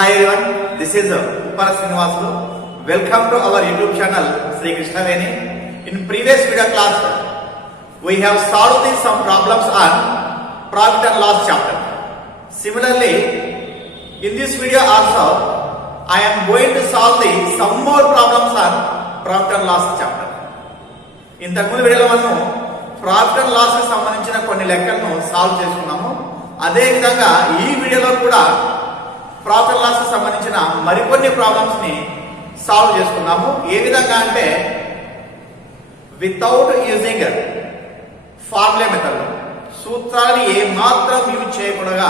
Hi everyone, this is Uppala Srinivasulu. Welcome to our YouTube channel Sri Krishna Veni. In previous video class, we have solved some problems on profit and loss chapter. Similarly, in this video also, I am going to solve some more problems on profit and loss chapter. ఇంతకుముందు వీడియోలో మనం profit and loss కి సంబంధించిన కొన్ని లెక్కలను solve చేసుకున్నాము. అదే విధంగా ఈ వీడియోలో కూడా ప్రాఫిట్ అండ్ లాస్ కి సంబంధించిన మరికొన్ని ప్రాబ్లమ్స్ ని సాల్వ్ చేసుకున్నాము. ఏ విధంగా అంటే వితౌట్ యూజింగ్ ఫార్ములా మెథడ్, సూత్రాలని ఏ మాత్రం యూజ్ చేయకుండా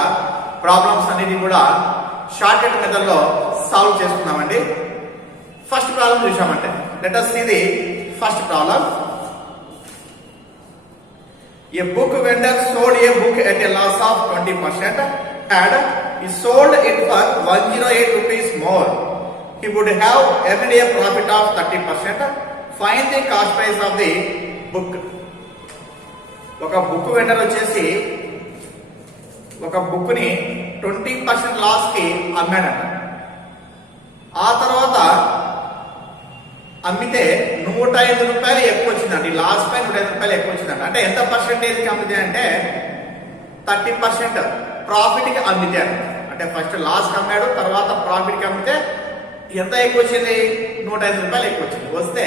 ప్రాబ్లమ్స్ అనేది కూడా షార్ట్ కట్ మెథడ్ లో సాల్వ్ చేసుకున్నామండి. ఫస్ట్ ప్రాబ్లం చూసామంటే let us see the first problem. A book vendor sold a book at a loss of 20% and he sold it for 108 rupees more. He would have earned a profit of 30%. Find the cost price of the book. ఒక book vendor వచ్చేసి ఒక book ని 20% loss కి అమ్మాడంట. ఆ తర్వాత అమ్మితే 105 రూపాయలు ఎక్కువ వచ్చిందండి. లాస్ట్ పై 105 రూపాయలు ఎక్కువ వచ్చిందంట. అంటే ఎంత పర్సెంటేజ్ కి అమ్మితే అంటే 30% ప్రాఫిట్ కి అమ్మితే. అంటే ఫస్ట్ లాస్ కి అమ్మాడు, తర్వాత ప్రాఫిట్ కి అమ్మితే ఎంత ఎక్కువ వచ్చింది? 105 రూపాయలు ఎక్కువ వచ్చింది. వస్తే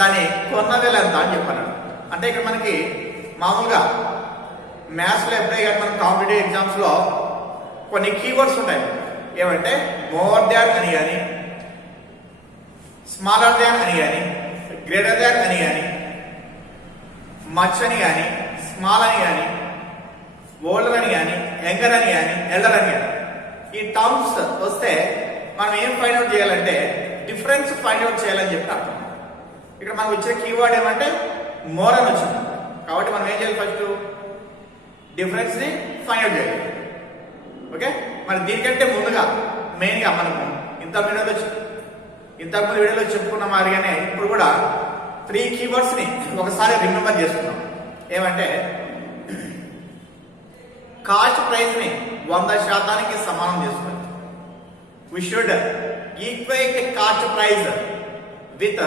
దాని కొన్న వేల ఎంత అని చెప్పాడు. అంటే ఇక్కడ మనకి మామూలుగా మ్యాథ్స్ లో ఎప్పుడే కానీ మనం కాంపిటేటివ్ ఎగ్జామ్స్ లో కొన్ని కీవర్డ్స్ ఉంటాయి. ఏమంటే మోర్ దాన్ అని కానీ, స్మాలర్ దాన్ అని కానీ, గ్రేటర్ దాన్ అని కానీ, మచ్ అని కానీ, స్మాల్ అని కానీ, ఓల్డర్ అని కానీ, యంగర్ అని కానీ, ఎల్డర్ అని కానీ, ఈ టర్మ్స్ వస్తే మనం ఏం ఫైండ్ అవుట్ చేయాలంటే డిఫరెన్స్ ఫైండ్ అవుట్ చేయాలని చెప్పి అర్థం. ఇక్కడ మనకు వచ్చే కీవర్డ్ ఏమంటే మోర్ అని వచ్చింది. కాబట్టి మనం ఏం చేయాలి? ఫస్ట్ డిఫరెన్స్ ని ఫైండ్ అవుట్ చేయాలి. ఓకే, మరి దీనికంటే ముందుగా మెయిన్ గా మనము ఇంతకుముందు వీడియోలో చెప్పుకున్న మాదిరిగానే ఇప్పుడు కూడా 3 కీవర్డ్స్ ని ఒకసారి రిమెంబర్ చేసుకున్నాం. ఏమంటే కాస్ట్ ప్రైస్ ని 100% సమానం చేసుకోవాలి. We should equate cost price with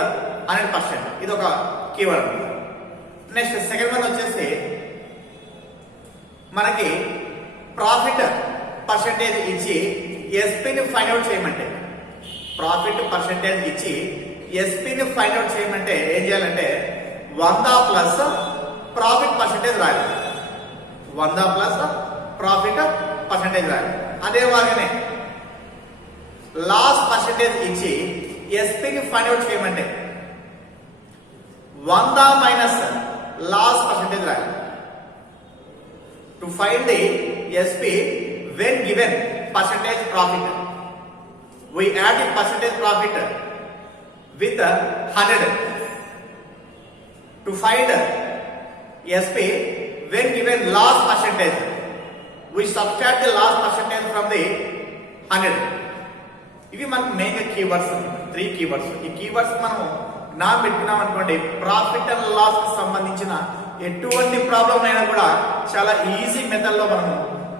100%. ఇది ఒక కీవర్డ్. నెక్స్ట్ సెకండ్ వన్ వచ్చేసి మనకి ప్రాఫిట్ పర్సెంటేజ్ ఇచ్చి ఎస్పీని ఫైండ్ అవుట్ చేయమంటే, ప్రాఫిట్ పర్సెంటేజ్ ఇచ్చి ఎస్పీని ఫైండ్ అవుట్ చేయమంటే ఏం చేయాలంటే 100 ప్లస్ ప్రాఫిట్ పర్సెంటేజ్ రాయాలి. 100 ప్లస్ ప్రాఫిట్ పర్సెంటేజ్ రాయాలి. అదే వాగానే లాస్ పర్సెంటేజ్ ఇచ్చి ఎస్పీని ఫైండ్ అవుట్ చేయమంటే 100 మైనస్ లాస్ పర్సెంటేజ్ రాయాలి. To find the SP when given percentage profit, we add the percentage profit with 100. To find SP when given loss percentage, we subtract the loss percentage from the 100. ఇవి మనకు main keywords, 3 keywords. ఈ keywords మనం నా పెట్టుకున్నాం అనుకోండి, profit and loss కి సంబంధించిన ఎటువంటి ప్రాబ్లం అయినా కూడా చాలా ఈజీ మెథడ్ లో మనం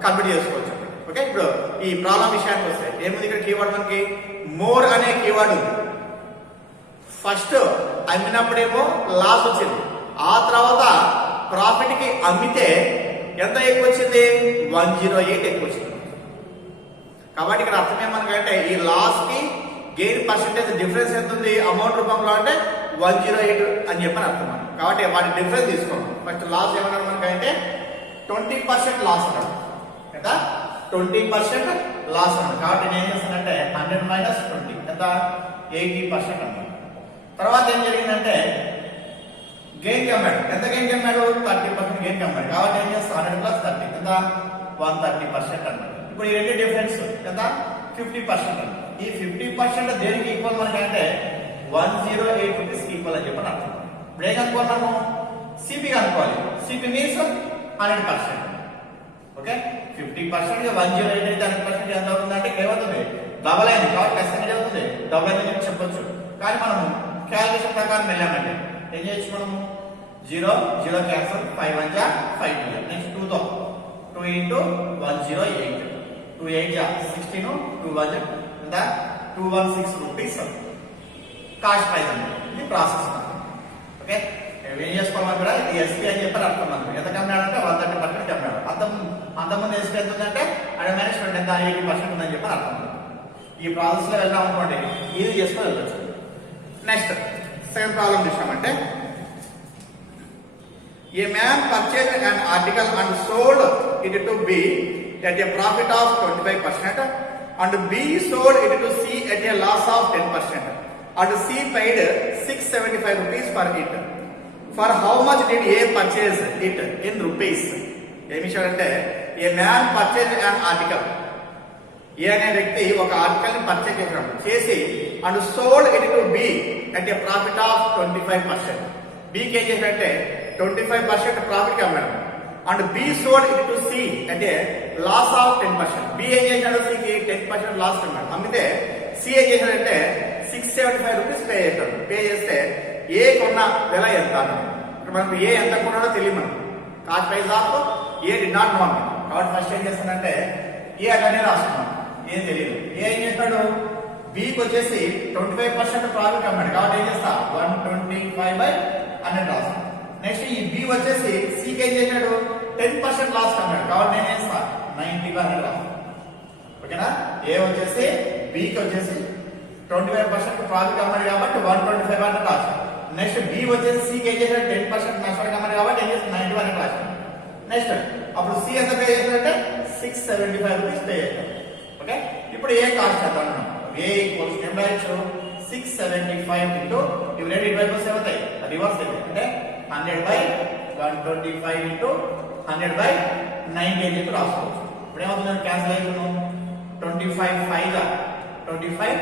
కంప్లీట్ చేసుకోవచ్చు. ఓకే, ఇప్పుడు ఈ ప్రాబ్లం విషయానికి వస్తే ఏముంది? ఇక్కడ కీవర్డ్ మనకి మోర్ అనే కీవర్డ్ ఉంది. ఫస్ట్ అమ్మినప్పుడేమో లాస్ వచ్చింది, ఆ తర్వాత ప్రాఫిట్ కి అమ్మితే ఎంత ఎక్కువ వచ్చింది? 108 ఎక్కువ వచ్చింది. కాబట్టి ఇక్కడ అర్థం ఏమనకంటే ఈ లాస్ కి గెయిన్ పర్సెంటేజ్ డిఫరెన్స్ ఎంత ఉంది అమౌంట్ రూపంలో అంటే 108 అని చెప్పని అర్థం. కాబట్టి వాటి డిఫరెన్స్ తీసుకోండి. ఫస్ట్ లాస్ ఏమన్నాడు మనకంటే 20% లాస్ అన్నాడు కదా, 20% లాస్ అన్నాడు. కాబట్టి నేను ఏం చేస్తానంటే 100 మైనస్ 20 ఎంత 80% అన్నాడు. తర్వాత ఏం జరిగిందంటే గెయిన్ కమ్మాడు. ఎంత గెయిన్ కమ్మాడు? 30% గెయిన్ కమ్మాడు. కాబట్టి ఏం చేస్తాను 100 ప్లస్ 30 ఎంత 130% అన్నాడు. ఇప్పుడు ఈ రెండు డిఫరెన్స్ ఎంత 50% అన్నాడు. ఈ 50% దేనికి ఈక్వల్ మనకంటే 108 రూపీస్ ఈక్వల్ అని చెప్పని అర్థం. ఇప్పుడు ఏం కనుక్కున్నాము? సిపి కనుక్కోవాలి. CP means 100%. ఓకే, 50% 108 అయితే 100% ఎంత అవుతుందంటే ఏమవుతుంది? డబల్ అయింది. కాబట్టి ఖచ్చితంగా అవుతుంది డబల్ అని చెప్పొచ్చు. కానీ మనము క్యాలిక్యులేషన్ ప్రకారం వెళ్ళామంటే ఏం చేయొచ్చు? మనము 0 0 క్యాన్సల్, 5 1 జా 5 2. నెక్స్ట్ 2 తో 2 into 108, 2 8 16, 2 1 ఎంత 216 రూపీస్ కాస్ట్ ప్రైస్ అండి. ఇది ప్రాసెస్. ఓకే, ఏం చేసుకోవాలి కూడా ఇది ఎస్పీ అని చెప్పారు అర్థం. మనకు ఎంత కమ్మాడు అంటే 130% కమ్మాడు. అంతమంది ఎస్పీ ఎంత ఉందంటే అక్కడ మేనేజ్మెంట్ ఎంత 80% ఉందని చెప్పి అర్థం. ఈ ప్రాసెస్ లో వెళ్దాం అనుకోండి, ఇది చేసుకొని వెళ్ళచ్చు. నెక్స్ట్ సెకండ్ ప్రాబ్లం చూసామంటే ఏ man purchase an article and sold it to B at a profit of 25% and B sold it to C at a loss of 10% and C paid 675 rupees for it. For how much did A purchase it in rupees? ఏమి ఇచ్చాడంటే A man purchase an article, A అనే వ్యక్తి ఒక article ని purchase చేసి and sold it to B అంటే profit of 25%. బికి ఏం చేసినట్టే 25% ప్రాఫిట్ అమ్మాడు. And B sold it to C అంటే లాస్ ఆఫ్ 10%. బి ఏం చేశాడు, సికి 10% లాస్ అమ్మాడు. అమ్మితే సి ఏం చేశాడంటే 675 రూపీస్ పే చేశాడు. పే చేస్తే ఏ కొన్న వెల ఎంత మనకు ఏ ఎంత కొన్నాడో తెలియదు. మనకు cost price of A did not know. కాబట్టి ఫస్ట్ ఏం చేస్తానంటే ఏ అట్లానే రాస్తున్నాం, ఏం తెలియదు. ఏం చేస్తాడు, బికి వచ్చేసి 25% ప్రాఫిట్ అమ్మాడు. కాబట్టి ఏం చేస్తా 125/100 రాస్తాం. నెక్స్ట్ ఈ బి వచ్చేసి సికి ఏం చేశాడు 10% లాస్ అమ్మాడు. కాబట్టి నేను ఏం చేస్తా 90/100 రాస్తాం. ఓకేనా, ఏ వచ్చేసి బికి వచ్చేసి 25% ప్రాఫిట్ అమ్మాడు కాబట్టి 125/100 రాస్తాం. నెక్స్ట్ బి వచ్చేసి సికి ఏం చేశాడు 10% నష్టం అమ్మాడు కాబట్టి ఏం చేస్తాడు 90/100 రాస్తాం. నెక్స్ట్ అప్పుడు సి ఎంత పే చేశాడంటే 675 రూపీస్ పే చేశాడు. ఓకే, ఇప్పుడు ఏ కాస్ట్ చేద్దాం. ఏ ఈక్వల్స్ ఏం రాయొచ్చు 675 ఇంటూ ఇవి రెండు ఇటువైపు అవుతాయి, రివర్స్ అవుతాయి. అంటే 100/125 ఇంటూ 100/90 అని చెప్పి రాసుకోవచ్చు. ఇప్పుడు ఏమవుతుంది క్యాన్సిల్ అయిపోతున్నాం. 25 5 గా 25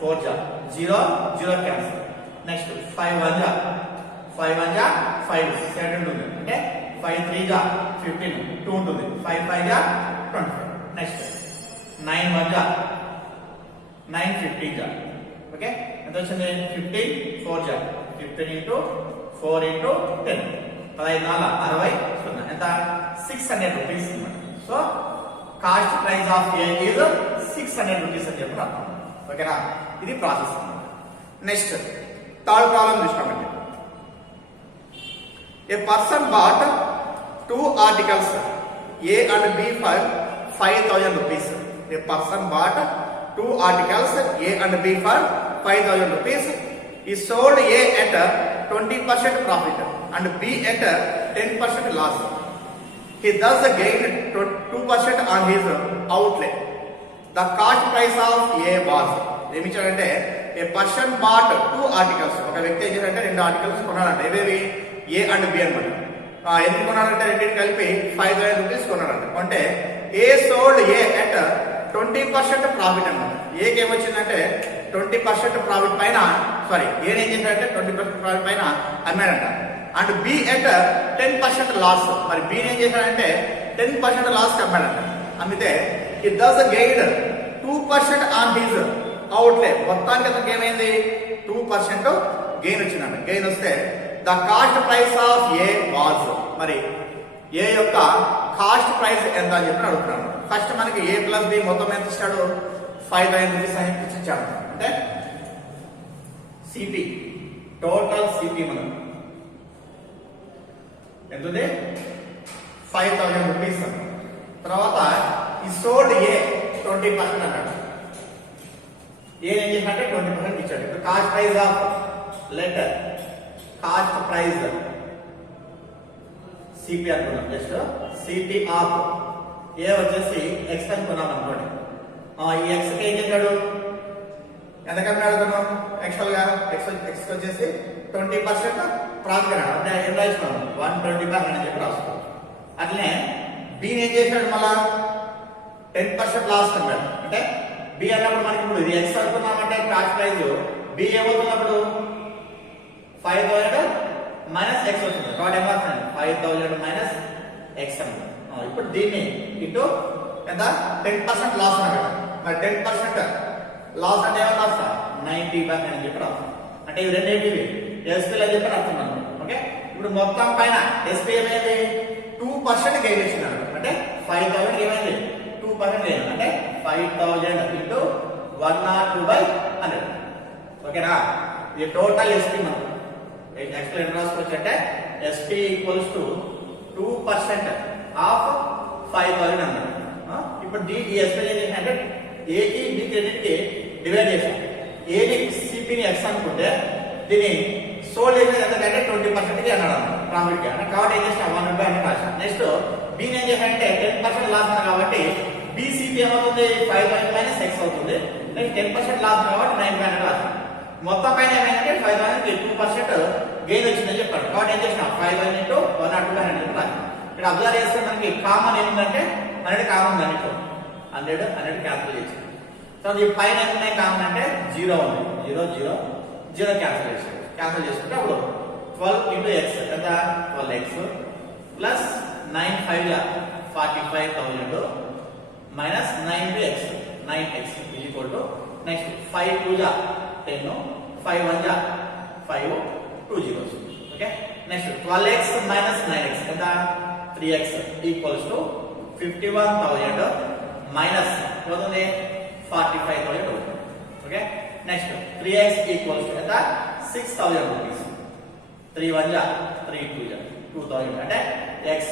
4 జా 0 0 క్యాన్సిల్. నెక్స్ట్ 5 1 జా 5 1 జా 5 7 ఉంటుంది. అంటే 5 3 జా 15 2 ఉంటుంది. 5 5 జా 25. నెక్స్ట్ 9 1 జా 9 15 జా. ఓకే, ఎంత వచ్చింది 15 4 జా 15 ఇంటూ 4 ఇంటూ 10 15 4 60 ఎంత 600 rupees. So cost price of A is 600 rupees అని చెప్పి అర్థం. ఓకేనా, ఇది ప్రాసెస్. నెక్స్ట్ థర్డ్ ప్రాబ్లం చూస్తామండి. ఏ person bat 2 articles A and B for 5,000 rupees. A person bought 2 articles A and B for 5,000 rupees. He sold A at 20% profit and B at 10% loss. He thus gained 2% on his outlay. The cost price of A was ఏమి ఇచ్చాడంటే ఏ person bat 2 articles. ఒక వ్యక్తి ఏం చేశాడంటే 2 articles కొన్నాడంటే ఏవేవి ఏ and B అనమాట. ఎందుకు కొన్నాడంటే రెండింటి కలిపి 5,000 రూపీస్ కొన్నాడంట. అంటే ఏ సోల్డ్ ఏ అట్ 20% ప్రాఫిట్ అనమాట. ఏకి ఏమొచ్చిందంటే 20% ప్రాఫిట్ పైన ఏం చేశాడంటే 20% ప్రాఫిట్ పైన అమ్మాడంట. And B at 10% loss. మరి బి ఏం చేశాడంటే 10% లాస్ అమ్మాడంట. అమ్మితే it does gain 2% on his outlay. మొత్తానికి అతనికి ఏమైంది 2% గెయిన్ వచ్చిందంట. గెయిన్ వస్తే the cost price of A was, మరి ఏ యొక్క కాస్ట్ ప్రైస్ ఎంత అని చెప్పి అడుగుతున్నాను. ఫస్ట్ మనకి ఏ ప్లస్ బి మొత్తం ఎంత ఇచ్చాడు 5,000 రూపీస్ అని ఇచ్చాడు. అంటే సిపి టోటల్ సిపి మనం ఎంత ఉంది 5,000 రూపీస్. తర్వాత ఈ సోల్డ్ ఏ 20% అన్నాడు. ఏం చేసినట్టే 20% ఇచ్చాడు. Cost price of letter cost price CP అనుకున్నాం. జస్ట్ సిపి ఆఫ్ ఏ వచ్చేసి ఎక్స్ అనుకున్నాం అనుకోండి. ఈ ఎక్స్ ఏం చేశాడు ఎంతకన్నా అడుగుతున్నాం యాక్చువల్ గా ఎక్స్ వచ్చేసి 20% ప్రాఫిట్ అన్నాడు. అంటే ఏం రాస్తున్నాం 125 అని చెప్పి రాసుకో. అట్లనే బి ఏం చేశాడు మళ్ళా 10% లాస్ అన్నాడు. అంటే బి అన్నప్పుడు మనకి ఇప్పుడు ఇది ఎక్స్ అనుకున్నామంటే కాస్ట్ ప్రైస్ బి ఏమవుతున్నప్పుడు 5,000 మైనస్ ఎక్స్ వచ్చింది. కాబట్టి ఏమవుతుంది 5,000 మైనస్ ఎక్స్ అన్నమాట. ఇప్పుడు దీన్ని ఇటు ఎంత 10% లాస్ అన్నాడు. మరి 10% లాస్ అంటే ఏమన్నా రాస్తా 90/100 అని చెప్పి రాస్తాం. అంటే ఇవి రెండేటివి ఎస్పీలు అని చెప్పి రాస్తున్నాం. ఓకే, ఇప్పుడు మొత్తం పైన ఎస్పీ ఏమైంది 2% గెయిన్ ఇచ్చినాడు. అంటే 5,000 ఏమైంది 2% గెయిన్. అంటే 5,000 ఇంటూ 102/100. ఓకేనా? ఇది టోటల్ ఎస్పీ మనం యాక్చువల్ ఎంత రాసుకోవచ్చు అంటే ఎస్పీ ఈక్వల్స్ టు 2% ఆఫ్ 5,000 అన్నారు. ఇప్పుడు ఈ ఎస్పీ ఏం చేసినట్టే ఏకి బి క్రెడిట్కి డివైడ్ చేసాం. ఏని సిపిని ఎక్స్ అనుకుంటే దీన్ని సోల్డ్ చేసేది ఎంతకంటే 20%కి అన్నాడు ప్రాఫిట్కి అంటే కాబట్టి ఏం చేసిన 100/100 రాశాం. నెక్స్ట్ బీని ఏం చేశానంటే 10% లాస్ ఉంది కాబట్టి బీసీపీ ఏమవుతుంది 5,000 - x అవుతుంది. నెక్స్ట్ 10% లాస్ కాబట్టి 9,500 రాశాం. మొత్తం పైన ఏమైందంటే 5,000కి 2% గెయిన్ వచ్చిందని చెప్పాడు. కాబట్టి ఏం చేసిన 5,000 × 102/100 రాశాం. ఇక్కడ అబ్జర్వ్ చేస్తే మనకి కామన్ ఏముందంటే 100 కామన్ ఉంది. 100 క్యాన్సిల్ చేసి సో ఈ పైన ఏమున్నాయి కామన్ అంటే 0 ఉంది. 0 0 0 క్యాన్సిల్ చేసుకుంటే అప్పుడు 12 × x ఎంత 12x plus 9 5 45,000 minus 9 × x 9x is equal to next 5 2 10 5 1 5 2 zeros. Okay next 12x minus 9x ఎంత 3x ఈక్వల్స్ టు 51,000 మైనస్ అవుతుంది 45,000. Okay next 3x equals to ఎంత 6,000 రూపీస్. 3 1 3 2 2,000 అంటే x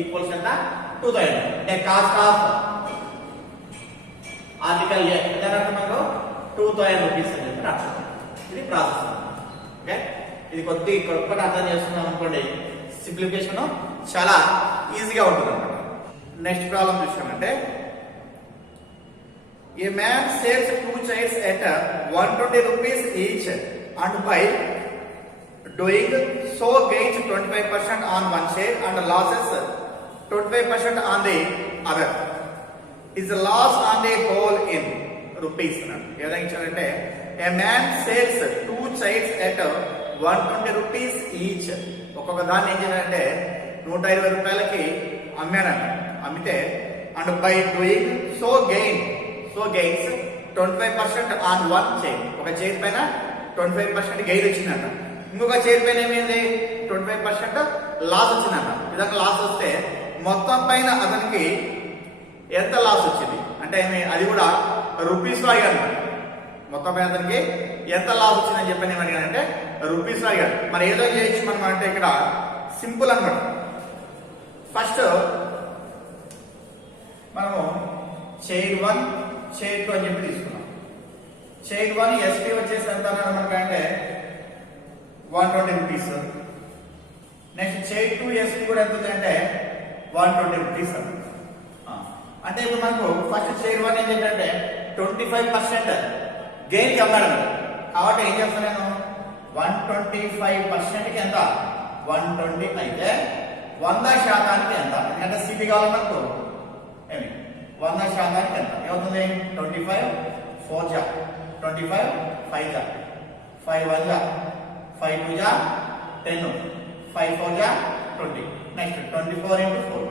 ఈక్వల్స్ ఎంత 2,000 అంటే కాస్ట్ ఆఫ్ ఆర్టికల్ ఏ ఎంత మనకు 2,000 rupees అని చెప్పి రాస్తాం. ఇది ప్రాసెస్. ఓకే ఇది కొద్దిగా అర్థం చేసుకున్నాం అనుకోండి సింప్లిఫికేషన్ చాలా ఈజీగా ఉంటుంది అన్నమాట. నెక్స్ట్ ప్రాబ్లం చూసామంటే ఏ man sales 2 chairs at 120 rupees each and by doing so gains 25% on one chair and losses 25% on the other. Is loss on the whole in rupees. ఏ విధంగా ఇచ్చారంటే ఏ man sales 2 chairs at 120 rupees each. ఒక్కొక్క దాన్ని ఏం చేయాలంటే 120 రూపాయలకి అమ్మానంట. అమ్మితే and by doing so gains 25% on one chair. ఒక chair పైన 25% గెయిన్ వచ్చిందంట. ఇంకొక చైర్ పైన ఏమైంది 25% లాస్ వచ్చిందంట. విధంగా లాస్ వస్తే మొత్తం పైన అతనికి ఎంత లాస్ వచ్చింది అంటే అది కూడా రూపీస్ లో అడిగాడు. మొత్తం పైన అతనికి ఎంత లాస్ వచ్చిందని చెప్పని ఏమడిగానంటే రూపీస్ లో అడిగాడు. మరి ఏదో చేయొచ్చు మనం అంటే ఇక్కడ సింపుల్ అన్నమాట. ఫస్ట్ మనము చైర్ 1 చైర్ 2 అని చెప్పి తీసుకున్నాం. చైర్ 1 ఎస్పీ వచ్చేసి ఎంత మనకంటే 120 రూపీస్. నెక్స్ట్ చైర్ 2 ఎస్పీ కూడా ఎంత అంటే 120 రూపీస్ అంటే ఇప్పుడు మనకు ఫస్ట్ చైర్ 1 ఏం ఏంటంటే 25% గెయిన్ కి అమ్మాడు. కాబట్టి ఏం చేస్తాను నేను 125% కి ఎంత 120 అయితే 100% ఎంత ఎందుకంటే సిపి కావాలి మనకు ఏమి 100% ఎంత ఏమవుతుంది 25 4 25 5 5 1 5 2 10 5 4 20 నెక్స్ట్ 24 × 4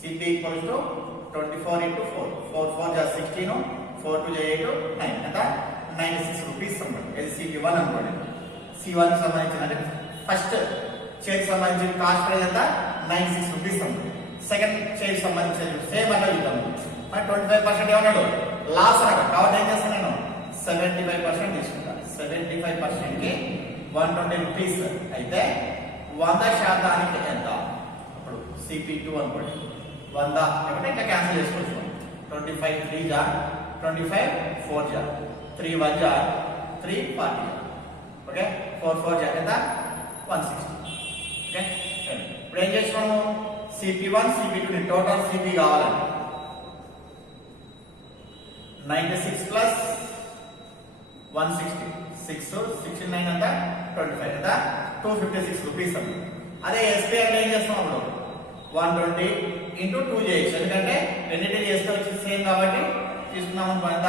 సిపి ఈక్వల్స్ టు 24 × 4 4 4 16 4 2 8 9 ఎంత 96 రూపీస్ అన్నమాట. ఇది సిపి1 అనుకోండి. C1 కి సంబంధించిన అంటే ఫస్ట్ చైర్ సంబంధించిన కాస్ట్ ప్రైస్ ఎంత 96 రూపీస్ అన్నమాట. సెకండ్ చైర్ సంబంధించిన సేమ్ అంటే చూద్దాం. మరి 25% ఏమన్నాడు లాస్ అన్నాడు. కాబట్టి ఏం చేస్తాను నేను 75% తీసుకుంటాను. 75% కి 120 రూపీస్ అయితే 100% ఎంత అప్పుడు CP2 అనుకోండి 100 లేకపోతే ఇంకా క్యాన్సిల్ చేసుకోవచ్చు. 25 3 25 4 3 1 3 40 ఓకే 4 4 ఎంత 160. ఓకే ఇప్పుడు ఏం చేస్తున్నాము CP1 CP2 ని టోటల్ CP కావాలండి 96 ప్లస్ 160 6 69 ఎంత 25 ఎంత 256 రూపీస్ అండి. అదే ఎస్పీ అంటే ఏం చేస్తాం అప్పుడు 120 × 2 చేయొచ్చు. ఎందుకంటే రెండింటిని చేస్తే వచ్చి సేమ్ కాబట్టి తీసుకున్నాం అనుకో ఎంత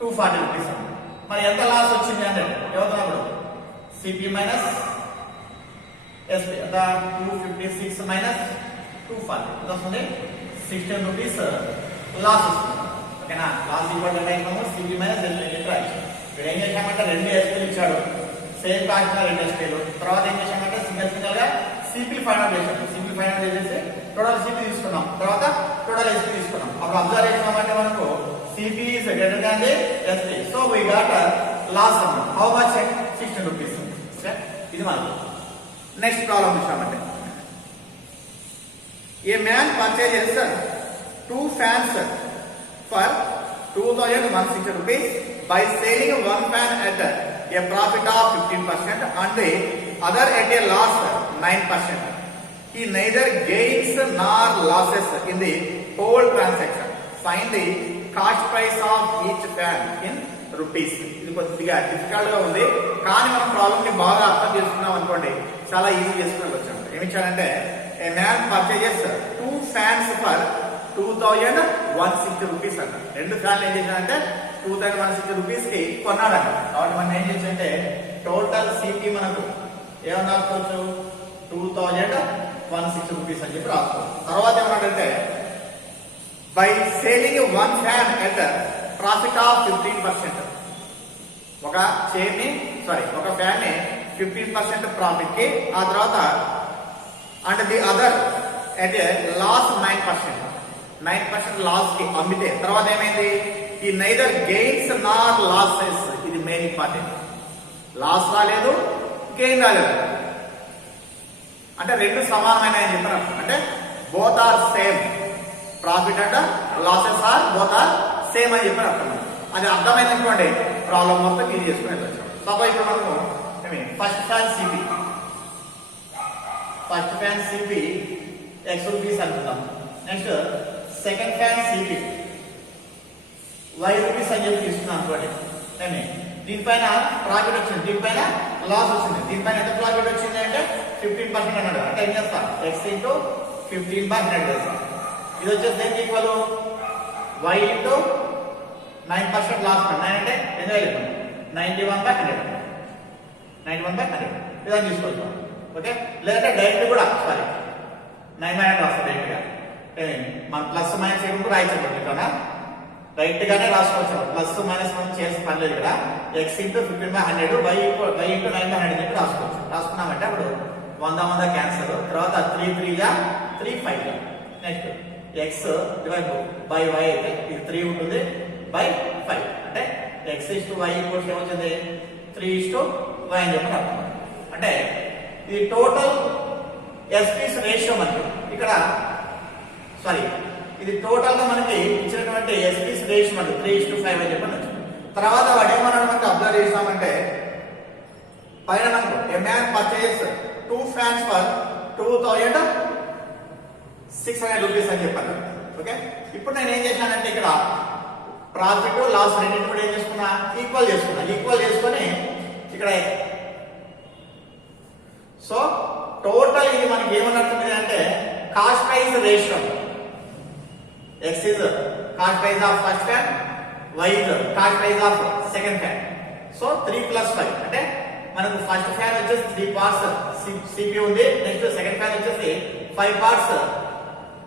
240 రూపీస్ అండి. మరి ఎంత లాస్ వచ్చింది అంటే ఏమవుతున్నప్పుడు సిపి మైనస్ ఎస్పీ ఎంత 256 మైనస్ 240 ఎంత వస్తుంది 16 రూపీస్ లాస్ వస్తుంది. ఓకేనా లాస్ ఈక్వల్ అయినాము సిపి మైనస్ ఎస్పీ రాయొచ్చు. ఇక్కడ ఏం చేశామంటే 2 ఎస్పీలు ఇచ్చాడు సేమ్ కాస్ట్ 2 ఎస్పీలు. తర్వాత ఏం చేశామంటే సింగిల్ గా సిపి ఫైనల్ చేసాం. సిపి ఫైనల్ చేసేసి టోటల్ సిపి తీసుకున్నాం. తర్వాత టోటల్ ఎస్పీ తీసుకున్నాం. అప్పుడు అబ్జర్వ్ చేసామంటే మనకు CP is greater than the SP. So we got a loss amount. How much? 16 rupees. Okay? ఇది మనకు నెక్స్ట్ ప్రాబ్లం చూసామంటే ఏ man purchases 2 fans for 2160 rupees by selling one fan at a profit of 15% and the other at a loss 9%. He neither gains nor losses in the whole transaction. Find the cost price of each fan in rupees. ఇది కొద్దిగా difficult గా ఉంది, కానీ మనం problem ని బాగా అర్థం చేసుకున్నాం అనుకోండి చాలా ఈజీ చేసుకుని వచ్చాం. ఏమి ఇచ్చారంటే ఏ man purchases 2 fans for 2160 rupees అంట. 2 ఫ్యాన్లు ఏం చేశారంటే 2160 రూపీస్ కి కొన్నాడంట. కాబట్టి మనం ఏం చేసామంటే టోటల్ సిపి మనకు ఏమన్నా రాసుకోవచ్చు 2160 రూపీస్ అని చెప్పి రాసుకోవచ్చు. తర్వాత ఏమన్నాడంటే by selling 1 fan at profit of 15%. ఒక ఫ్యాన్ ని 15% ప్రాఫిట్ కి, ఆ తర్వాత and the other at a loss 9% loss కి అమ్మితే తర్వాత ఏమైంది ఈ నైదర్ గెయిన్స్ నార్ లాసెస్. ఇది మెయిన్ ఇంపార్టెంట్. లాస్ రాలేదు, గెయిన్ రాలేదు, అంటే రెండు సమానమైన అని చెప్పిన, అంటే బోత్ ఆర్ సేమ్. ప్రాఫిట్ అంట losses are both are same అని చెప్పిన అర్థం. అది అర్థమైంది అనుకోండి ప్రాబ్లం మొత్తం క్లియర్ చేసుకుని వెళ్ళచ్చు. సపోజ్ ఇప్పుడు మనము first fan CP X rupees అనుకుందాం. Next second fan CP Y rupees అని చెప్పి తీసుకున్నాం అనుకోండి. దీనిపైన ప్రాఫిట్ వచ్చింది, దీనిపైన లాస్ వచ్చింది. దీనిపైన ఎంత ప్రాఫిట్ వచ్చింది అంటే 15% అన్నాడు. అంటే ఏం చేస్తాం X ఇంటూ 15/100 చేస్తాం. ఇది వచ్చేసి దేనికి ఈక్వల్ Y ఇంటూ 9% లాస్. 9 అంటే 91/100 ఇదని తీసుకోవచ్చు. ఓకే, లేదంటే డైరెక్ట్ కూడా 9 రాస్తాం డైరెక్ట్ గా. మన ప్లస్ మైనస్ ఏమి రాయించబడి ఇక్కడ డైరెక్ట్ గానే రాసుకోవచ్చు. ప్లస్ మైనస్ మనం చేసిన పని లేదు ఇక్కడ. X ఇంటూ 15/100 Y ఇంటూ 9/100 చెప్పి రాసుకోవచ్చు. రాసుకున్నామంటే అప్పుడు 100 క్యాన్సల్. తర్వాత 3 3 5. Next X divide by Y అయితే ఇది 3 ఉంటుంది బై 5. అంటే X ఇస్టు Y ఈక్వల్స్ ఏమవుతుంది 3:Y అని చెప్పి అర్థం. అంటే ఇది టోటల్ ఎస్పీస్ రేషియో మనకి ఇక్కడ ఇది టోటల్ గా మనకి ఇచ్చినటువంటి ఎస్పీస్ రేషియో మనకి 3:5 అని చెప్పి. తర్వాత వాడు ఏమన్నాడు మనకి అబ్జర్వ్ చేస్తామంటే పైన మనకు ఏ man purchase 2 fans for 2600 rupees అని చెప్పాను. ఓకే, ఇప్పుడు నేను ఏం చేశానంటే ఇక్కడ ప్రాఫిట్ లాస్ రెండింటి కూడా ఏం చేసుకున్నా ఈక్వల్ చేసుకొని ఇక్కడ సో టోటల్ ఇది మనకి ఏమన్నట్టుంది అంటే cost price ratio. X is cost price of first fan, Y is cost price of second fan. So 3 + 5 అంటే మనకు ఫస్ట్ ఫ్యాన్ వచ్చేసి 3 parts CP ఉంది. నెక్స్ట్ సెకండ్ ఫ్యాన్ వచ్చేసి 5 parts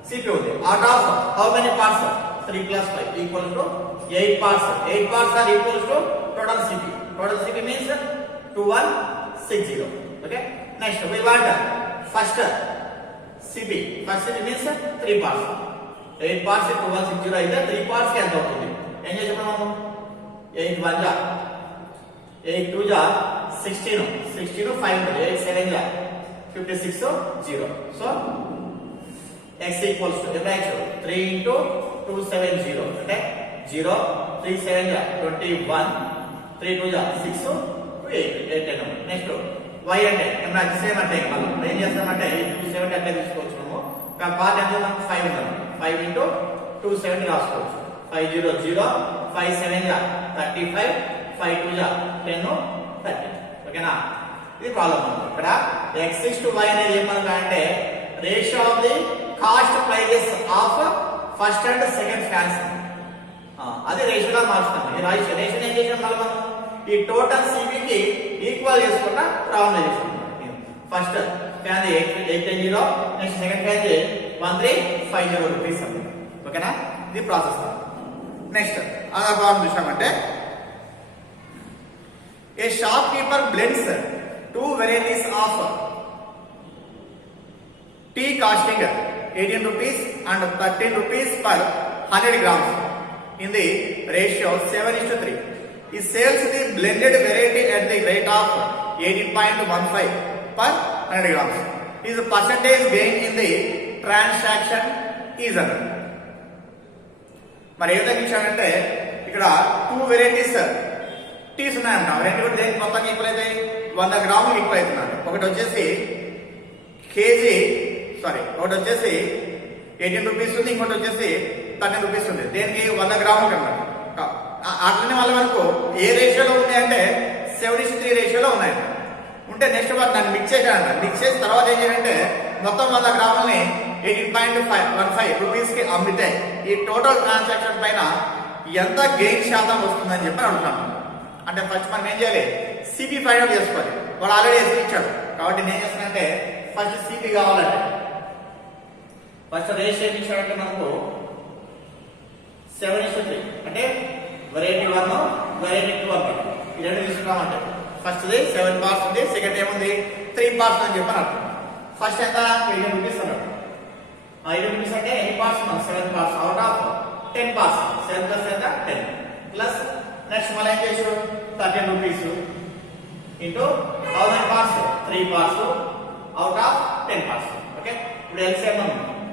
CP ఉంది. Out of how many parts 3 + 5 equal to 8 parts. 8 parts are equal to total CP. Total CP means 2160. Okay, next we want first CP. First CP means 3 parts. 8 parts 2160 అయితే 3 parts కి ఎంత అవుతుంది ఏం చేసాము మనం 8 1 జా 8 2 జా 16 5 ఉంటుంది. 8 7 జా 56 0. సో x ఈక్వల్స్ టు ఎంత x 3 into 270 అంటే 0 3 7 జా 21 3 2 జా 6 2 8 10. నెక్స్ట్ y అంటే మనకి సేమ్ అంటే మనం ఏం చేస్తామంటే 270 అంటే తీసుకోవచ్చు. మనము పార్ట్ ఎంత మనకు 5 ఉంది. 5 into 270 రాసుకోవచ్చు. 5 0 0 5 7 జా 35 5 2 జా 10 30. ఓకేనా, ఇది ప్రాబ్లం. ఇక్కడ x/y అనేది ఏమనుకుంటే ratio of the cost prices of first and second fans. అది రేషియోగా మార్చుతాం. ఈ రేషియో ఏం చేసాం మనం ఈ టోటల్ సిబి కి ఈక్వల్ చేసుకుంటా రౌండ్ చేసాం. First fan 810, next second fan 1350 rupees అండి. ఓకేనా, ఇది ప్రాసెస్. నెక్స్ట్ అలా ప్రాబ్లం చూసామంటే a shopkeeper blends 2 varieties of tea costing 18 rupees and 13 rupees per 100 grams in the ratio 7:3. He sells the blended variety at the rate of 18.15 per 100 grams. His percentage gain in the transaction is అన్నమాట. మరి ఏ విధంగా ఇచ్చాడంటే ఇక్కడ 2 varieties teas ఉన్నాయంట. రెండు కూడా దేనికి మొత్తం ఈక్వల్ అవుతాయి, 100 గ్రాములు ఈక్వల్ అవుతున్నాడు. ఒకటి వచ్చేసి ఒకటి వచ్చేసి 18 రూపీస్ ఉంది, ఇంకోటి వచ్చేసి 13 రూపీస్ ఉంది. దేనికి 100 గ్రాములు అన్నమాట. అట్లనే వాళ్ళ వరకు ఏ రేషియోలో ఉన్నాయి అంటే 7:3 రేషియోలో ఉన్నాయి. ఉంటే నెక్స్ట్ వాటి దాన్ని మిక్స్ చేశాడంట. మిక్స్ చేసిన తర్వాత ఏం చేయాలంటే మొత్తం 100 గ్రాములని 18.15 రూపీస్ కి అమ్మితే ఈ టోటల్ ట్రాన్సాక్షన్ పైన ఎంత గెయిన్ శాతం వస్తుందని చెప్పి అడుగుతున్నాను. అంటే ఫస్ట్ మనం ఏం చేయాలి, సిపి ఫైండ్ అవుట్ చేసుకోవాలి. వాడు ఆల్రెడీ ఎస్పీ ఇచ్చాడు కాబట్టి నేను చేస్తానంటే ఫస్ట్ సిపి కావాలంటే ఫస్ట్ రేషియో ఏం ఇచ్చాడంటే మనకు 7:3 అంటే వెరైటీ 1 వెరైటీ 2 అన్నమాట. ఈ రెండు తీసుకున్నామంటే ఫస్ట్ 7 పార్ట్స్ ఉంది, సెకండ్ ఏముంది 3 పార్ట్స్ అని చెప్పి అర్థం. ఫస్ట్ ఎంత 18 రూపీస్ అన్నాడు. 18 రూపీస్ అంటే ఎన్ని పార్ట్స్ మనం 7 parts out of 10 parts. 7 plus ఎంత 10 ప్లస్ నెక్స్ట్ మళ్ళీ ఏం చేసాడు 13 rupees into how many parts 3 parts out of 10 parts. Okay, ఇప్పుడు ఎల్సిఎం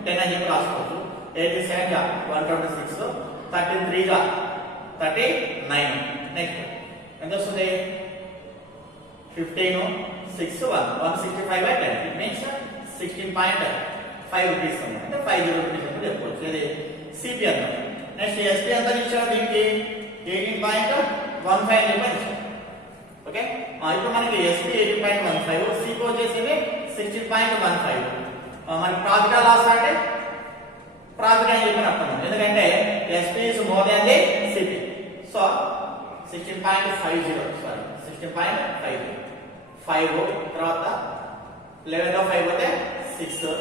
10 అని చెప్పి రాసుకోవచ్చు. 8 7 గా 126, 13 3 గా 39. నెక్స్ట్ ఎంత వస్తుంది 15 6 165/10. ఇట్ మీన్స్ 16.5 రూపీస్ అంటే 50 రూపీస్ అని చెప్పుకోవచ్చు. ఇది సిపి అన్నమాట. నెక్స్ట్ ఎస్పీ ఎంత ఇచ్చాడు దీనికి 18.15 అని చెప్పి. ఓకే, ఇప్పుడు మనకి ఎస్పీ 18.15, సిపి వచ్చేసి 16.15. మనకి ప్రాఫిట్ లాస్ అంటే ప్రాఫిట్ అని చెప్పి అర్థం. ఎందుకంటే SP is more than the CP. So 16.50 5 తర్వాత 11 లో 5 పోతే 6,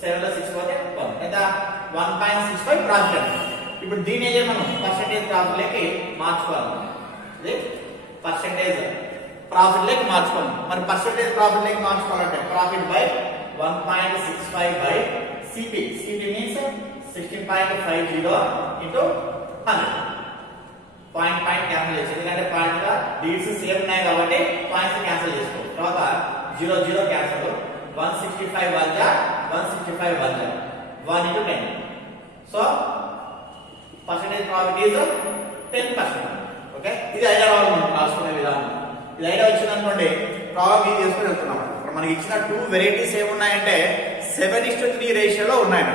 7 లో 6 పోతే 1 ఎంత 1.65 ప్రాఫిట్. ఇప్పుడు దీని ఏం మనం పర్సెంటేజ్ ప్రాఫిట్ లేకి మార్చుకోవాలి. ఇది పర్సెంటేజ్ ప్రాఫిట్ లేకి మార్చుకోవాలి. మరి పర్సెంటేజ్ ప్రాఫిట్ లేకి మార్చుకోవాలంటే profit by 1.65 by CP. CP means 16.50 into 100. Point cancel చేసి, ఎందుకంటే పాయింట్ గా డిజిట్స్ సేమ్ ఉన్నాయి కాబట్టి పాయింట్స్ క్యాన్సిల్ చేసుకో. తర్వాత 0 0 cancel. 165 1 into 10. So percentage profit is 10%. Okay, ఇది ఐడియా మనం రాసుకునే విధానం. ఇది ఐడియా వచ్చింది అనుకోండి ప్రాబ్లం ఇది చేసుకుని వెళ్తున్నాం. ఇప్పుడు మనకి ఇచ్చిన 2 వెరైటీస్ ఏమున్నాయంటే 7:3 రేషియోలో ఉన్నాయి.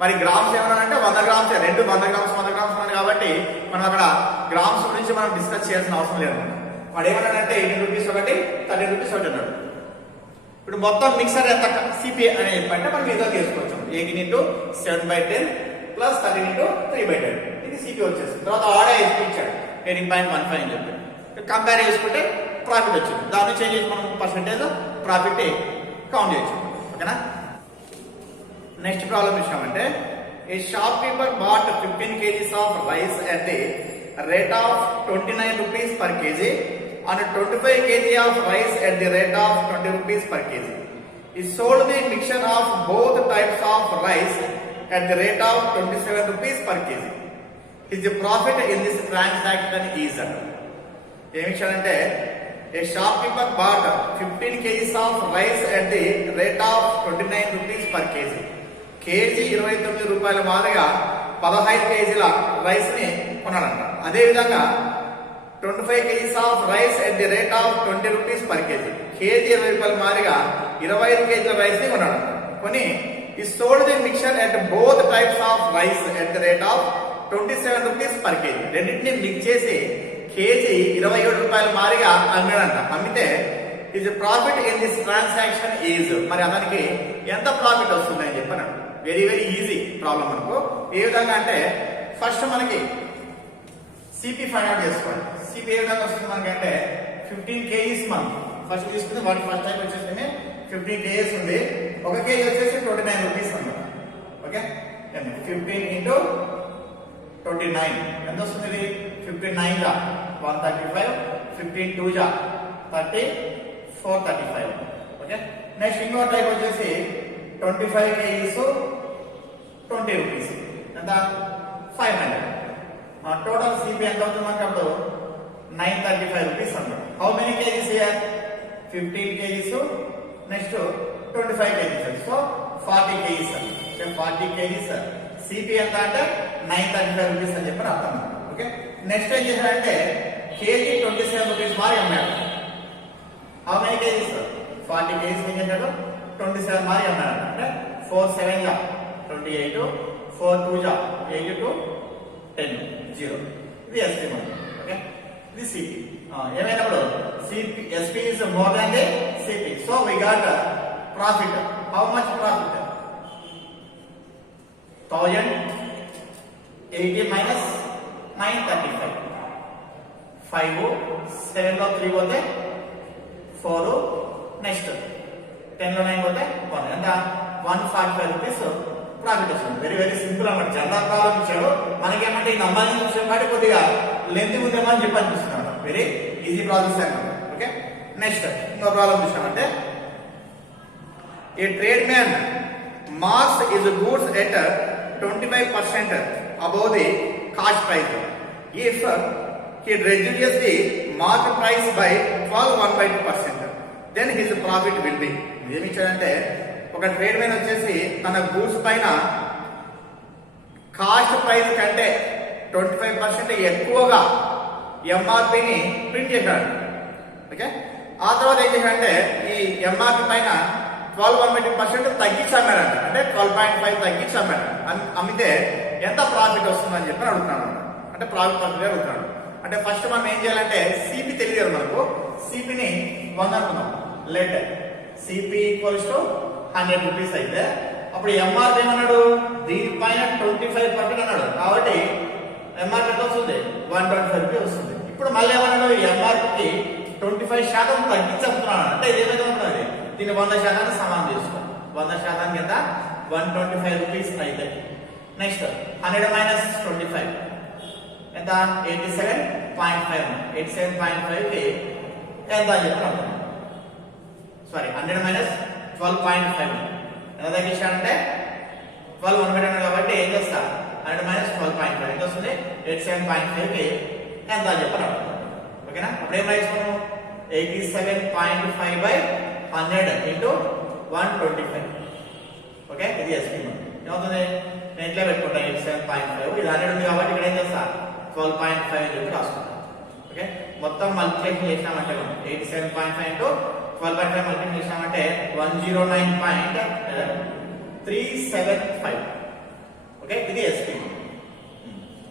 మరి గ్రామ్స్ ఏమన్నా అంటే 100 గ్రామ్స్, రెండు 100 గ్రామ్స్ ఉన్నాయి కాబట్టి మనం అక్కడ గ్రామ్స్ గురించి మనం డిస్కస్ చేయాల్సిన అవసరం లేదు. వాడు ఏమన్నాడంటే 18 రూపీస్ ఒకటి 13 రూపీస్ ఒకటి అన్నాడు. ఇప్పుడు మొత్తం మిక్సర్ ఎంత సిపి అని చెప్పంటే మనం ఇదో తీసుకోవచ్చు. 18 into 7/10 ప్లస్ 13 into 3/10. ఇది సిపి వచ్చేసి తర్వాత ఆర్డర్ ఎస్పీ ఇచ్చాడు 18.15 అని చెప్పి కంపేర్ చేసుకుంటే ప్రాఫిట్ వచ్చింది. దాన్ని చేంజ్ చేసి మనం పర్సెంటేజ్ ప్రాఫిట్ కౌంట్ చేయొచ్చు. ఓకేనా. నెక్స్ట్ ప్రాబ్లం ఇచ్చామంటే a shopkeeper bought 15 kgs of rice at the rate of 29 rupees per kg and 25 kg of rice at the rate of 20 rupees per kg. He sold the mixture of both types of rice at the rate of 27 rupees per kg. His profit in this transaction is ఏమి ఇచ్చాడంటే a shopkeeper bought 15 kgs of rice at the rate of 29 rupees per kg. KG 29 రూపాయల మాదిరిగా 15 కేజీల rice ని కొనాలంట. అదే విధంగా 25 kgs of rice at the rate of 20 rupees per KG. KG 20 రూపాయల మాదిరిగా 25 కేజీల రైస్ ని కొనాలంట. కొని ఈ sold the mixture at both types of rice at the rate of 27 rupees per KG. రెండింటిని మిక్స్ చేసి కేజీ 27 రూపాయల మాదిరిగా అమ్మాడంట. అమ్మితే is profit in this transaction is, మరి అతనికి ఎంత ప్రాఫిట్ వస్తుంది అని చెప్పాను. వెరీ ఈజీ ప్రాబ్లం మనకు. ఏ విధంగా అంటే ఫస్ట్ మనకి సిపి ఫైండ్ అవుట్ చేసుకోవాలి. సిపి ఏ విధంగా వస్తుంది మనకంటే 15 kgs మనం ఫస్ట్ తీసుకుంది. వాటి ఫస్ట్ టైం వచ్చేసి 15 kgs ఉంది. 1 kg వచ్చేసి 29 రూపీస్ అన్నమాట. ఓకే, 15 into 29 ఎంత వస్తుంది? 15 గా 135, 15 2 గా 30, 435. ఓకే, నెక్స్ట్ ఇంకో టైప్ వచ్చేసి 25 kgs 20 రూపీస్ ఎంత 500. టోటల్ సిపి ఎంత అవుతుంది మనకి అప్పుడు 935 రూపీస్ అన్నమాట. How many kgs here? 15 kgs, next 25 kgs, so 40 kgs. అంటే 40 కేజీస్ సిపి ఎంత అంటే 935 రూపీస్ అని చెప్పి అర్థం. ఓకే, నెక్స్ట్ ఏం చేశారంటే కేజీ 27 రూపీస్ మారి అమ్మాడు. How many kgs? 40 కేజీస్ ఏం చేశాడు? 27 మారి అమ్మాడు. అంటే 4 7 జా 28, 4 2 జా 82, 10 0. ఇది ఎస్పీ మనం. ఓకే, ఇది సిపి. ఏమైనప్పుడు CP SP is more than the CP, so we got profit. How much profit? 1080 minus 935. 5 7 లో 3 పోతే 4, నెక్స్ట్ 10 లో 9 పోతే 1. ఎంత? 145 రూపీస్ ప్రాఫిట్ వస్తుంది. వెరీ వెరీ సింపుల్ అన్నమాట. జనరల్ ప్రాబ్లం ఇచ్చాడు మనకేమంటే ఈ నంబర్ విషయం కాబట్టి కొద్దిగా లెంత్ ఉందేమో అని చెప్పి అనిపిస్తున్నాడు. వెరీ ఈజీ ప్రాసెస్ అన్నమాట. ఓకే, నెక్స్ట్ ఇంకో ప్రాబ్లం చూసామంటే a trade man marks his goods at 25% above the cost price. If he reduces the market price by 1/2%, then his profit will be. ఏమి ఇచ్చాడంటే ఒక ట్రేడ్ మ్యాన్ వచ్చేసి తన goods పైన cost price కంటే 25% ఎక్కువగా ఎంఆర్పిని ప్రింట్ చేశాడు. ఓకే, ఆ తర్వాత ఏం చేశాడంటే ఈ ఎంఆర్పి పైన 12% తగ్గించి అమ్మాడంట. అంటే 12.5 తగ్గించి అమ్మాడు. అమ్మితే ఎంత ప్రాఫిట్ వస్తుందని చెప్పి అడుగుతున్నాడు. అంటే ప్రాఫిట్ పర్సెంటేజ్ అడుగుతున్నాడు. అంటే ఫస్ట్ మనం ఏం చేయాలంటే సిపి తెలియదు మనకు. సిపిని 100 అనుకున్నాం. Let CP equals to 100 rupees అయితే అప్పుడు ఎంఆర్పి ఏమన్నాడు? దీనిపైన 25% అన్నాడు. కాబట్టి ఎంఆర్పి ఎంత వస్తుంది? 125 రూపీస్ వస్తుంది. ఇప్పుడు మళ్ళీ ఏమన్నాడు? ఎంఆర్పికి 25% తగ్గించి అమ్ముతున్నాడు. అంటే ఇది ఏమైతే ఉంటుంది? దీన్ని 100% సమానం చేసుకో. 100% కింద 125 రూపీస్ అయితే నెక్స్ట్ 100 మైనస్ 25 ఎంత? 87.5. 87.5 కి ఎంత అని చెప్పి అర్థం. సారీ, 100 మైనస్ 12.5 ఎంత తగ్గించాడంటే 12 1 కాబట్టి ఏం చేస్తా? 100 మైనస్ 12.5 ఎంత వస్తుంది? 87.5 కి ఎంత అని చెప్పి అర్థం. ఓకేనా? అప్పుడు ఏం రాయించుకోను? 87.5 by 100 into 125. ఓకే, ఇది ఎస్పీ. ఏమవుతుంది? నేను ఇట్లా పెట్టుకుంటా 87.5. ఇది 100 ఉంది కాబట్టి ఇక్కడ ఏం చేస్తా? 12.5 అని చెప్పి రాసుకుంటా. ఓకే, మొత్తం మల్టిప్లికేషన్ చేసినామంటే 87.5 into 12.5 మల్టిప్లికేషన్ చేసినామంటే 109.375. ఓకే, ఇది ఎస్పీ.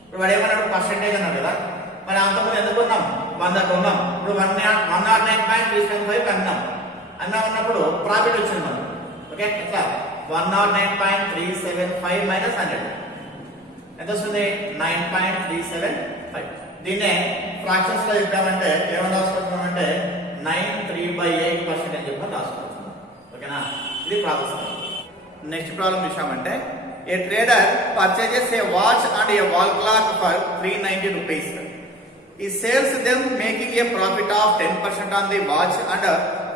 ఇప్పుడు వాడు ఏమన్నాడు? పర్సెంటేజ్ అన్నాడు కదా. మరి అంతకుముందు ఎందుకు ఉన్నాం? 100 కొన్నాం. ఇప్పుడు 109.375 అన్నాం. అన్నప్పుడు ప్రాఫిట్ వచ్చింది మనం. ఓకే, ఎట్లా? 109.375 మైనస్ 100 ఎంత వస్తుంది? 9.375. దీన్నే ఫ్రాక్షన్స్ లో చెప్పామంటే ఏమైనా రాసుకుంటున్నామంటే 93/8% అని చెప్పి రాసుకుంటున్నాం. ఓకేనా? ఇది ప్రాసెస్. నెక్స్ట్ ప్రాబ్లం చూసామంటే ఏ trader purchases A watch and A wall clock for 390 rupees. He sells them making a profit of 10% on the watch and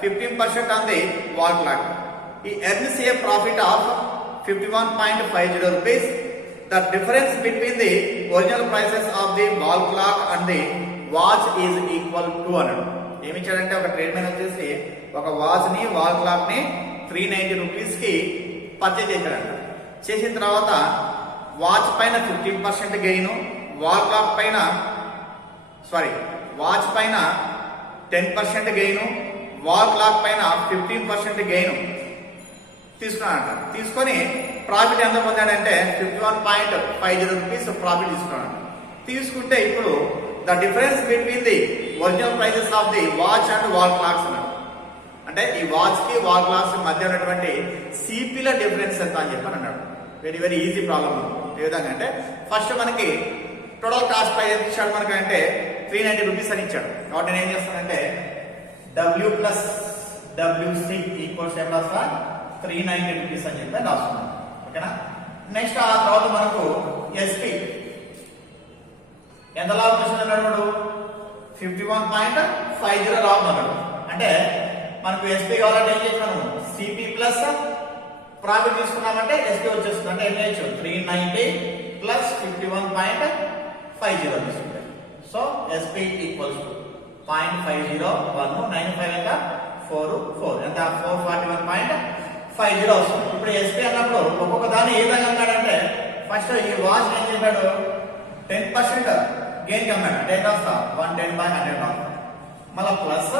15% on the wall clock. He earns a profit of 51.50 rupees. The difference between the original prices of the wall clock and the watch is equal to 100. ఏమి ఇచ్చాడంటే ఒక trade man వచ్చేసి ఒక watch ని wall clock ని 390 rupees కి purchase చేశాడంట. చేసిన తర్వాత వాచ్ పైన 15% గెయిన్, వాల్ క్లాక్ పైన వాచ్ పైన 10% గెయిన్, వాల్ క్లాక్ పైన 15% గెయిన్ తీసుకున్నాడంట. తీసుకొని ప్రాఫిట్ ఎంత పొందాడంటే 51.50 రూపీస్ ప్రాఫిట్ తీసుకున్నాడు. తీసుకుంటే ఇప్పుడు the difference between the original prices of the watch and wall clocks అన్నాడు. అంటే ఈ వాచ్ కి వాల్ క్లాక్స్ మధ్య ఉన్నటువంటి సిపిల డిఫరెన్స్ ఎంత అని చెప్పని అన్నాడు. Very very easy problem. ఏ విధంగా అంటే ఫస్ట్ మనకి టోటల్ కాస్ట్ ప్రైస్ ఎంత ఇచ్చాడు మనకి అంటే 390 రూపీస్ అని ఇచ్చాడు. కాబట్టి నేను ఏం చేస్తానంటే W plus WC equals 390 rupees అని చెప్పి రాస్తున్నాను. ఓకేనా? నెక్స్ట్ ఆ తర్వాత మనకు ఎస్పీ ఎంత లాభం వచ్చింది అన్నాడు? 51.50 లాభం అన్నాడు. అంటే మనకు ఎస్పీ కావాలంటే ఏం చేసినాము? సిపి ప్లస్ ప్రాఫిట్ తీసుకున్నామంటే ఎస్పీ వచ్చేస్తుంది. అంటే ఏం చేయొచ్చు? 390 ప్లస్ 51.50 50 తీసుకుంటాం. సో SP ఈక్వల్స్ టు 0.50195 ఎంత 4 ఎంత 441.50 వస్తుంది. ఇప్పుడు SP అన్నప్పుడు ఒక్కొక్క దాన్ని ఏ విధంగా అన్నాడంటే ఫస్ట్ ఈ వాచ్ ఏం చేశాడు 10% గెయిన్ అన్నాడు. అంటే ఎంత వస్తా 110/100 మళ్ళీ ప్లస్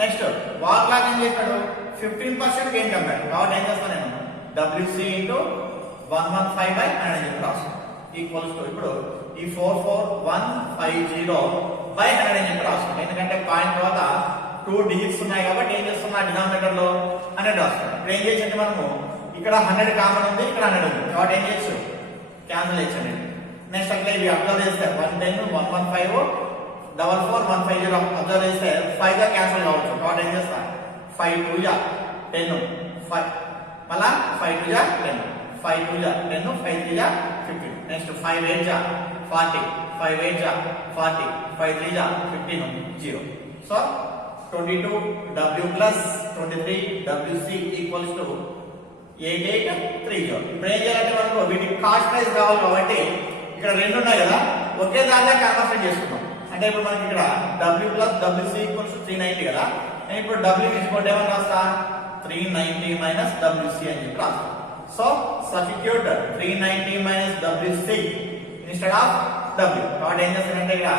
నెక్స్ట్ వాల్ క్లాక్ ఏం చేశాడు 15% గెయిన్ అన్నాడు. కాబట్టి ఏం చేస్తాను నేను WC ఇంటూ 115/100 చెప్పి రాస్తాను ఈక్వల్స్ టు ఇప్పుడు ఈ 44150/100 చెప్పి రాస్తాను. ఎందుకంటే పాయింట్ తర్వాత 2 డిజిట్స్ ఉన్నాయి కాబట్టి ఏం చేస్తున్నా డినామినేటర్ లో 100 రాస్తాం. ఇప్పుడు ఏం చేసంటే మనము ఇక్కడ 100 కామన్ ఉంది, ఇక్కడ 100 ఉంది కాబట్టి ఏం చేయొచ్చు క్యాన్సిల్ చేయొచ్చండి. నెక్స్ట్ అట్లా ఇవి అబ్జర్వ్ చేస్తే 110 115 44150 అబ్జర్వ్ చేస్తే 5 గా క్యాన్సిల్ కావచ్చు. కాబట్టి ఏం చేస్తా 5 2 10 5 మళ్ళా 5 2 10 5 2 10 5 3 15 next 5 8 40 5 8 40 5 3 15 0. So 22W plus 23WC equals to 8830. ఇప్పుడు ఏం చేయాలంటే మనకు వీటికి కాస్ట్ ప్రైస్ కావాలి కాబట్టి ఇక్కడ రెండు ఉన్నాయి కదా ఒకే దాంట్లో కన్వర్షన్ చేసుకుందాం. అంటే ఇప్పుడు మనకి ఇక్కడ W plus WC equals to 390 కదా. నేను ఇప్పుడు W తీసుకోండి ఏమని రాస్తా 390 minus WC అని చెప్పి రాస్తా. So substitute 390 minus WC instead of W. కాబట్టి ఏం చేస్తానంటే ఇక్కడ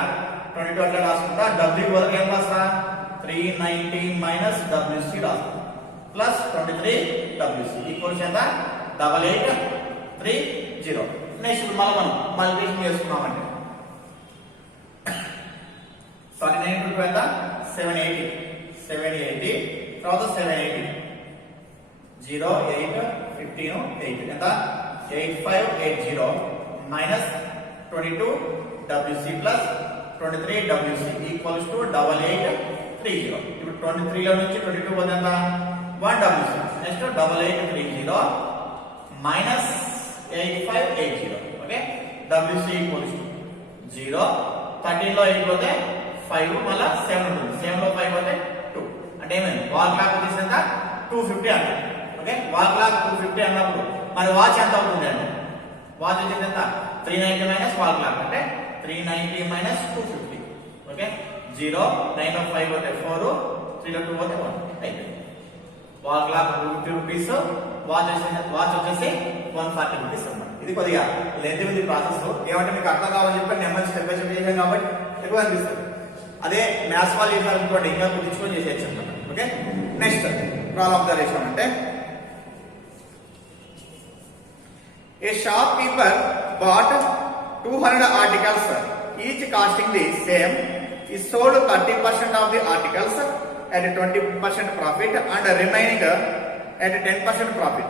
22 అట్లా రాసుకుంటా W వరకు ఏం రాస్తా 390 minus WC రాస్తా ప్లస్ 23WC ఈక్వల్స్ ఎంత 8830. నెక్స్ట్ మళ్ళీ మనం మల్టిప్లికేషన్ చేసుకున్నామంటే సారీ 9 2 ఎంత 780 తర్వాత 780 0 8 15 8 ఎంత 8580 minus 22WC plus 23WC equals to 8830. ఇప్పుడు 23 లో నుంచి 22 పోతే ఎంత 1WC next 8830 minus 8580. Okay WC equals to 0 13 లో 8 పోతే 5 మళ్ళా 7 ఉంటుంది 7 లో 5 పోతే 2 అంటే ఏమైంది వాల్ క్లాక్ వచ్చేసి ఎంత 250 అంటే. ఓకే వాల్ క్లాక్ 250 అన్నప్పుడు మరి వాచ్ ఎంత అవుతుంది అంటే వాచ్ వచ్చేసి ఎంత 390 మైనస్ వాల్ క్లాక్ అంటే 390 మైనస్ 250. ఓకే 0 9 లో 5 పోతే 4 3 లో 2 పోతే 1 అయిపోయింది. వాల్ క్లాక్ 250 రూపీస్ వాచ్ వచ్చేసి 140 రూపీస్ అన్నమాట. ఇది కొద్దిగా లెంత్ ఉంది ప్రాసెస్. ఏమంటే మీకు అర్థం కావాలని చెప్పి నెంబర్ స్టెప్ బై స్టెప్ చేసాం కాబట్టి ఎక్కువ అనిపిస్తుంది. అదే మ్యాథ్స్ వాళ్ళు చేశారు అనుకోండి ఇంకా కుదించుకొని చేసేయచ్చు అన్నమాట. ఓకే నెక్స్ట్ ప్రాబ్లం అబ్జర్వేషన్ అంటే a shopkeeper bought 200 articles each costing the same. He sold 30% of the articles at 20% profit and remaining at 10% profit.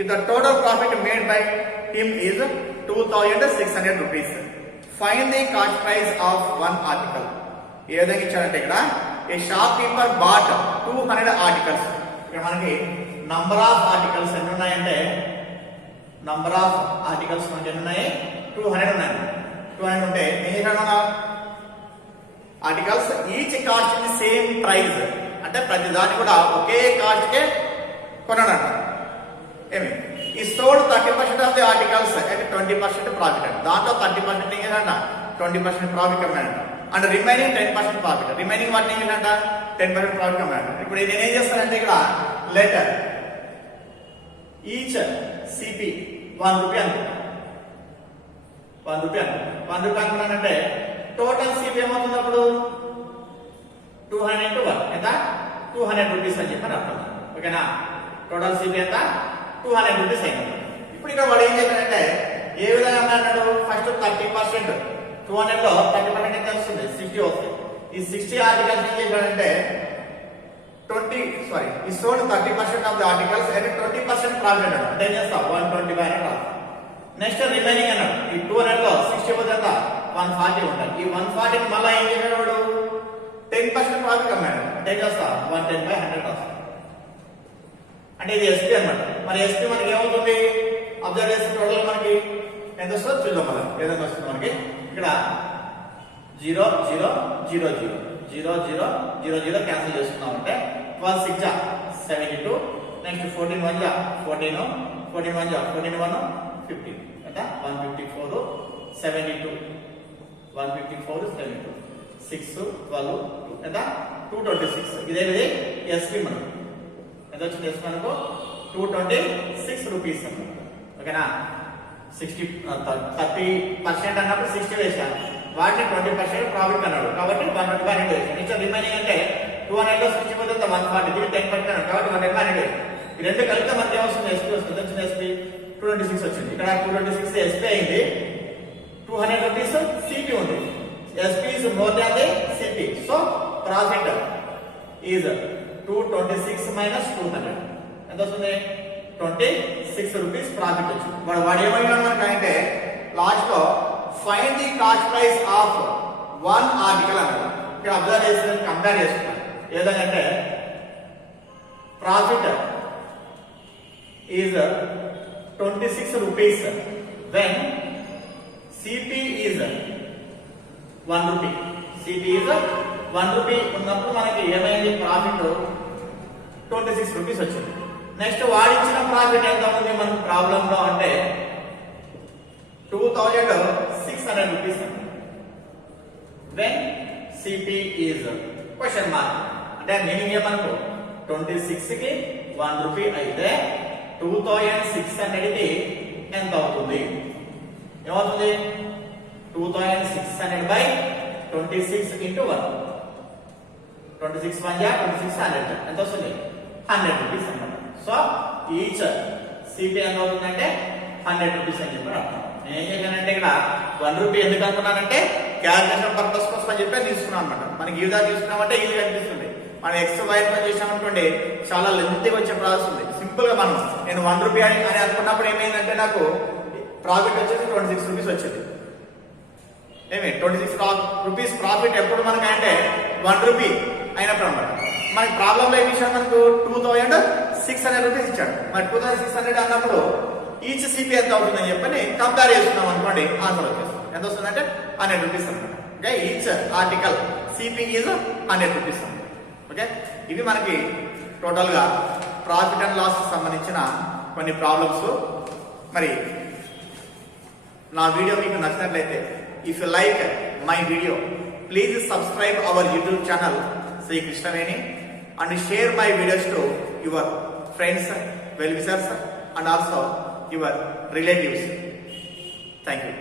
If the total profit made by him is 2600 rupees, find the cost price of one article. ఏ విధంగా ఇచ్చారంటే ఇక్కడ ఏ shopkeeper bought 200 articles. ఇక్కడ మనకి number of articles ఎన్ని ఉన్నాయంటే number of articles మనకి ఎన్ని ఉన్నాయి 200 ఉన్నాయి. 200 ఉంటే ఏం చేశాడు మనం articles each cost the same price అంటే ప్రతి దాన్ని కూడా ఒకే కాస్ట్ కే కొన్నాడంట. ఏమి ఈ సోల్డ్ 30% ఆఫ్ ది ఆర్టికల్స్ అంటే 20% ప్రాఫిట్ అంట. దాంట్లో 30% ఏం చేశాడంట 20% ప్రాఫిట్ అమ్మాడంట. And remaining 10% profit. రిమైనింగ్ వాటిని ఏం చేశాడంట 10% ప్రాఫిట్ అమ్మాడంట. ఇప్పుడు నేనేం చేస్తానంటే ఇక్కడ లెటర్ ఈచ్ సిపి 1 రూపీ అనుకుంటా 1 రూపీ అనుకున్నానంటే టోటల్ సిపి ఏమవుతుంది అప్పుడు 200 into 1 ఎంత 200 రూపీస్ అని చెప్పి అర్థం. ఓకేనా టోటల్ సిపి ఎంత 200 రూపీస్ అయింది. ఇప్పుడు ఇక్కడ వాడు ఏం చెప్పాడంటే ఏ విధంగా అన్నాడు ఫస్ట్ 30% 200 లో 30% ఎంత వస్తుంది 60 వస్తుంది. ఈ 60 ఆర్టికల్స్ ఏం చేశాడంటే ఈ సోల్డ్ 30% ఆఫ్ ది ఆర్టికల్స్ అంటే 20% ప్రాఫిట్ అన్నాడు. అంటే ఏం చేస్తా 125 అన్నాడు. నెక్స్ట్ రిమైనింగ్ అన్నాడు ఈ 200 లో 60 పోతే 140 ఉంటాయి. ఈ 140 మళ్ళీ ఏం చేశాడు వాడు 10% ప్రాఫిట్ అమ్మాడు. అంటే ఏం చేస్తా 110/100 వస్తుంది. అంటే ఇది ఎస్పీ అన్నమాట. మరి ఎస్పీ మనకి ఏమవుతుంది అబ్జర్వ్ చేస్తే టోటల్ మనకి ఎంత వస్తుందో చూద్దాం. మనం ఏదైనా వస్తుంది మనకి ఇక్కడ 0 0 0 0 0 0 0 0 క్యాన్సిల్ చేసుకున్నాం అంటే 12 6 72 నెక్స్ట్ 14 1 14 14 1 14 1 15 అంటే 154 72 154 7 6 12 ఎంత 226 ఇదే ఎస్పీ మనకు ఎంత వచ్చింది ఎస్పీ మనకు 226 రూపీస్ అన్నమాట ఓకేనా 30% అన్నప్పుడు 60 వేసాను వాటిని 20% ప్రాఫిట్ అన్నాడు కాబట్టి 125 వేసాను ఇంకా రిమైనింగ్ అంటే 200 లో 60 పోతే 140 ఇది 10% అన్నాడు కాబట్టి 125 వేసాను ఈ రెండు కలిపితే మనకి ఏమొస్తుంది ఎస్పీ వస్తుంది వచ్చింది ఎస్పీ 226 వచ్చింది ఇక్కడ 226 ఎస్పీ అయింది 200 రూపీస్ సిపి ఉంది SP is more than the CP so profit is 226 minus 200 ఎంత వస్తుంది 26 రూపీస్ ప్రాఫిట్ వచ్చింది వాడు ఏమైనా మనకంటే లాస్ట్ లో find the cost price of one article అన్నాడు ఇక్కడ అబ్జర్వ్ చేసి కంపేర్ చేసుకున్నాను ఏదంటే profit is 26 rupees when CP is 1 rupee. CP is 1 rupee ఉన్నప్పుడు మనకి ఏమైంది ప్రాఫిట్ 26 రూపీస్ వచ్చింది నెక్స్ట్ వాడిచ్చిన ప్రాఫిట్ ఎంత ఉంది మనకు ప్రాబ్లం లో అంటే 2600 rupees when CP is question mark అంటే మీనింగ్ ఏమనుకో 26 కి 1 రూపీ అయితే 2600 కి ఎంత అవుతుంది ఏమవుతుంది 2600 బై 26 ఇంటూ 1 26 1 జా 2600 ఎంత వస్తుంది 100 రూపీస్ అన్నమాట సో ఈచ్ సిపి ఎంత అవుతుందంటే 100 రూపీస్ అని చెప్పి అర్థం నేను ఏం చేశానంటే ఇక్కడ 1 రూపీ ఎందుకు అనుకున్నానంటే క్యాల్కులేషన్ పర్పస్ కోసం అని చెప్పి తీసుకున్నాను అనమాట మనకి ఈ విధంగా తీసుకున్నామంటే ఈజీగా అనిపిస్తుంది మనం ఎక్స్ వై పని చేసామనుకోండి చాలా లెంతీగా వచ్చే ప్రాసెస్ ఉంది సింపుల్ గా మనం నేను 1 రూపీ అని అనుకున్నప్పుడు ఏమైందంటే నాకు ప్రాఫిట్ వచ్చేసి 26 రూపీస్ వచ్చింది ఏమి 26 రూపీస్ ప్రాఫిట్ ఎప్పుడు మనకి అంటే 1 రూపీ అయినప్పుడు అనమాట మనకి ప్రాబ్లం లో ఏమి ఇచ్చాడు మనకు 2600 రూపీస్ ఇచ్చాడు మరి 2600 అన్నప్పుడు ఈచ్ సిపి ఎంత అవుతుందని చెప్పని కంపేర్ చేసుకున్నాం అనుకోండి ఆన్సర్ వచ్చేస్తుంది ఎంత వస్తుందంటే 100 రూపీస్ అనమాట okay each article CP is 100 rupees అనమాట ఓకే ఇవి మనకి టోటల్ గా ప్రాఫిట్ అండ్ లాస్ సంబంధించిన కొన్ని ప్రాబ్లమ్స్ మరి నా వీడియో మీకు నచ్చినట్లయితే if you like my video please subscribe our YouTube channel Shri Krishnaveni and share my videos to your friends well wishers and also your relatives thank you